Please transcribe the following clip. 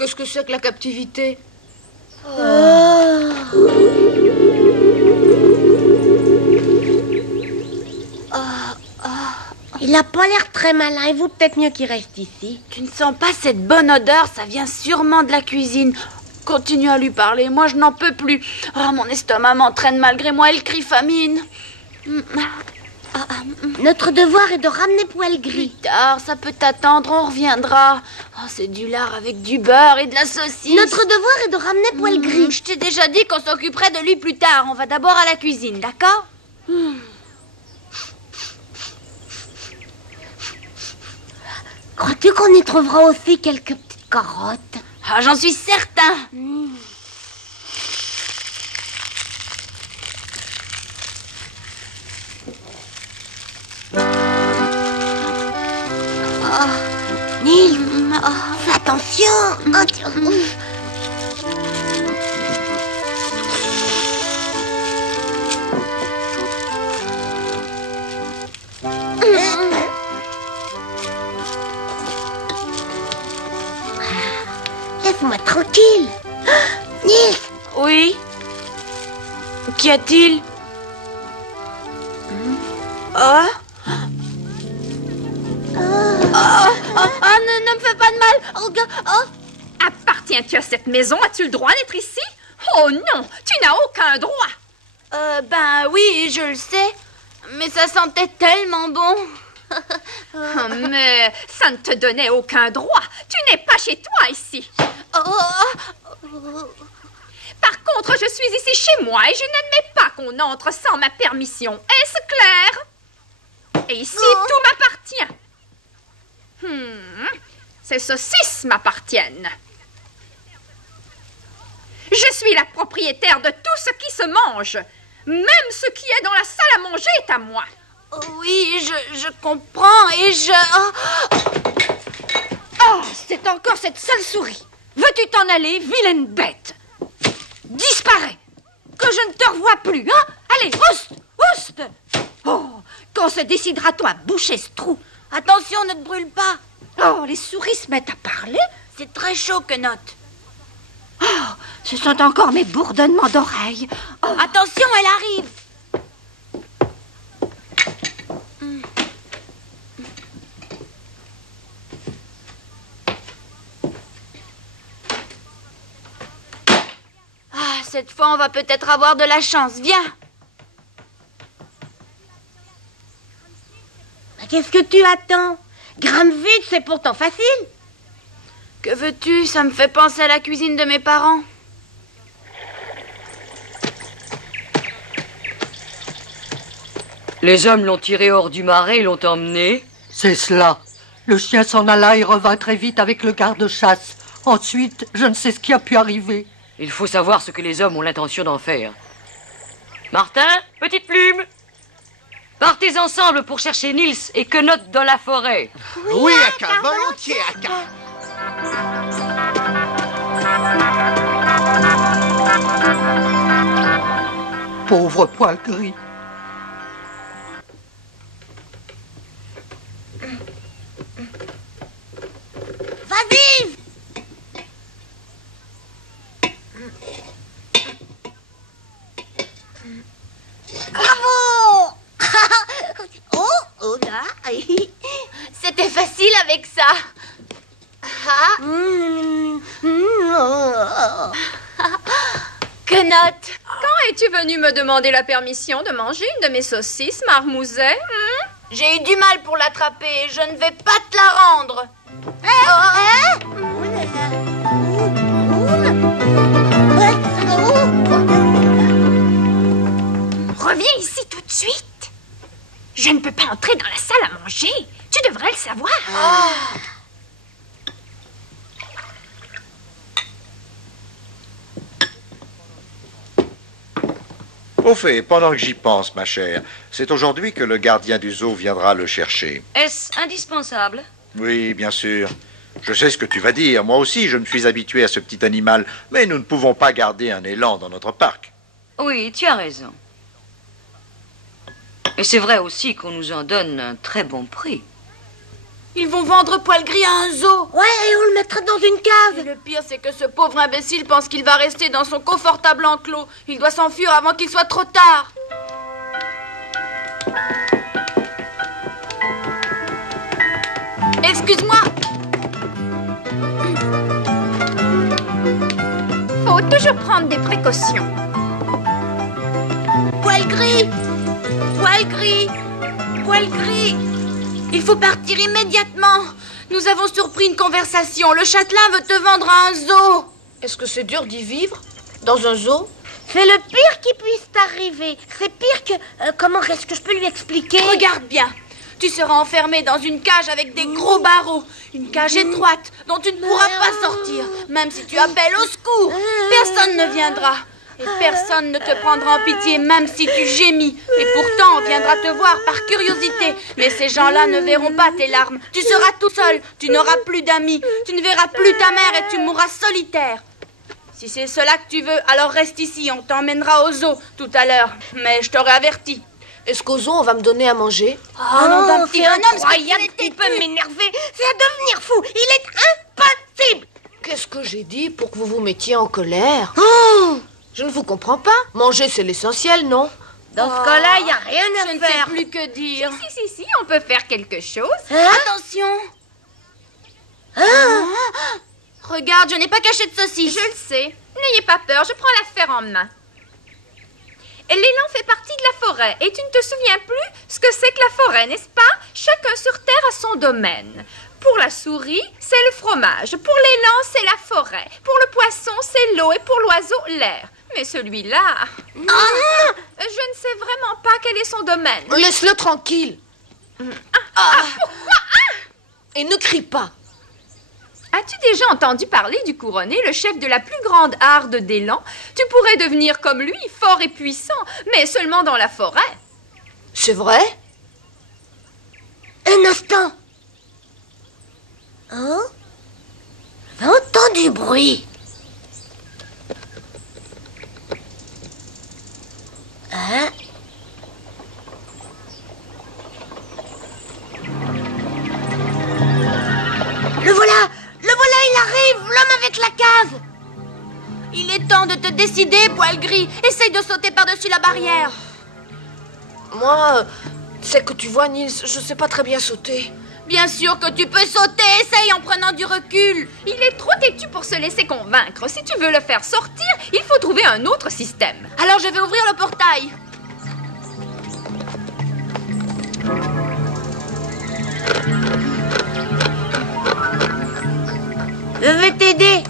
Qu'est-ce que c'est que la captivité? Il a pas l'air très malin. Il vaut peut-être mieux qu'il reste ici. Tu ne sens pas cette bonne odeur? Ça vient sûrement de la cuisine. Continue à lui parler, moi je n'en peux plus. Oh, mon estomac m'entraîne malgré moi, il crie famine. Notre devoir est de ramener Poil Gris. Plus tard, ça peut attendre, on reviendra. Oh, c'est du lard avec du beurre et de la saucisse. Notre devoir est de ramener Poil Gris. Je t'ai déjà dit qu'on s'occuperait de lui plus tard. On va d'abord à la cuisine, d'accord? Crois-tu qu'on y trouvera aussi quelques petites carottes? Ah, j'en suis certain. Nils, fais attention. Laisse-moi tranquille. Nils. Oui? Qu'y a-t-il? Ne me fais pas de mal. Appartiens-tu à cette maison? As-tu le droit d'être ici? Oh non, tu n'as aucun droit. Ben oui, je le sais. Mais ça sentait tellement bon. Mais ça ne te donnait aucun droit. Tu n'es pas chez toi ici. Par contre, je suis ici chez moi et je n'admets pas qu'on entre sans ma permission. Est-ce clair? Et ici, tout m'appartient. Ces saucisses m'appartiennent. Je suis la propriétaire de tout ce qui se mange. Même ce qui est dans la salle à manger est à moi. Oui, je comprends et je... Oh, c'est encore cette sale souris. Veux-tu t'en aller, vilaine bête? Disparais. Que je ne te revoie plus, hein? Allez, ouste, ouste. Oh, quand se décidera-t-on à boucher ce trou? Attention, ne te brûle pas. Oh, les souris se mettent à parler. C'est très chaud, Quenotte. Oh, ce sont encore mes bourdonnements d'oreilles. Oh. Attention, elle arrive. Cette fois, on va peut-être avoir de la chance. Viens. Qu'est-ce que tu attends? Grimpe vite, c'est pourtant facile. Que veux-tu? Ça me fait penser à la cuisine de mes parents. Les hommes l'ont tiré hors du marais et l'ont emmené. C'est cela. Le chien s'en alla et revint très vite avec le garde-chasse. Ensuite, je ne sais ce qui a pu arriver. Il faut savoir ce que les hommes ont l'intention d'en faire. Martin, Petite Plume, partez ensemble pour chercher Nils et Quenotte dans la forêt. Oui, Aka, volontiers, Aka. Pauvre Poil Gris. Vas-y. Bravo. Oh là. C'était facile avec ça. Quenotte. Quand es-tu venu me demander la permission de manger une de mes saucisses, Marmouset? J'ai eu du mal pour l'attraper et je ne vais pas te la rendre. Reviens ici tout de suite. Je ne peux pas entrer dans la salle à manger. Tu devrais le savoir. Au fait, pendant que j'y pense, ma chère, c'est aujourd'hui que le gardien du zoo viendra le chercher. Est-ce indispensable? Oui, bien sûr. Je sais ce que tu vas dire. Moi aussi, je me suis habitué à ce petit animal. Mais nous ne pouvons pas garder un élan dans notre parc. Oui, tu as raison. Et c'est vrai aussi qu'on nous en donne un très bon prix. Ils vont vendre Poil Gris à un zoo. Ouais, et on le mettra dans une Et cave. le pire, c'est que ce pauvre imbécile pense qu'il va rester dans son confortable enclos. Il doit s'enfuir avant qu'il soit trop tard. Excuse-moi. Faut toujours prendre des précautions. Poil Gris. Poil Gris. Poil Gris. Il faut partir immédiatement. Nous avons surpris une conversation. Le châtelain veut te vendre à un zoo. Est-ce que c'est dur d'y vivre? Dans un zoo? C'est le pire qui puisse t'arriver. C'est pire que... comment est-ce que je peux lui expliquer? Regarde bien. Tu seras enfermé dans une cage avec des gros barreaux. Une cage étroite dont tu ne pourras pas sortir. Même si tu appelles au secours, personne ne viendra. Et personne ne te prendra en pitié, même si tu gémis. Et pourtant, on viendra te voir par curiosité. Mais ces gens-là ne verront pas tes larmes. Tu seras tout seul. Tu n'auras plus d'amis. Tu ne verras plus ta mère et tu mourras solitaire. Si c'est cela que tu veux, alors reste ici. On t'emmènera au zoo tout à l'heure. Mais je t'aurais averti. Est-ce qu'au zoo, on va me donner à manger? Oh non, d'un petit c'est bonhomme, incroyable, il peut m'énerver. C'est à devenir fou. Il est impossible. Qu'est-ce que j'ai dit pour que vous vous mettiez en colère? Oh, Je ne vous comprends pas. Manger, c'est l'essentiel, non? dans ce cas-là, il n'y a rien Je à ne sais faire. plus que dire. Si, on peut faire quelque chose. Attention. Regarde, je n'ai pas caché de saucisse. Je le sais. N'ayez pas peur, je prends l'affaire en main. L'élan fait partie de la forêt et tu ne te souviens plus ce que c'est que la forêt, n'est-ce pas? Chacun sur Terre a son domaine. Pour la souris, c'est le fromage. Pour l'élan, c'est la forêt. Pour le poisson, c'est l'eau. Et pour l'oiseau, l'air. Mais celui-là... je ne sais vraiment pas quel est son domaine. Laisse-le tranquille. Et ne crie pas. As-tu déjà entendu parler du couronné, le chef de la plus grande harde d'élan? Tu pourrais devenir comme lui, fort et puissant, mais seulement dans la forêt. C'est vrai? Un instant. Hein? J'entends du bruit. Hein? Le voilà! Le voilà, il arrive! L'homme avec la cave! Il est temps de te décider, Poil Gris. Essaye de sauter par-dessus la barrière. Moi, c'est que tu vois, Nils, je sais pas très bien sauter. Bien sûr que tu peux sauter. Essaye en prenant du recul. Il est trop têtu pour se laisser convaincre. Si tu veux le faire sortir, il faut trouver un autre système. Alors je vais ouvrir le portail. Je vais t'aider.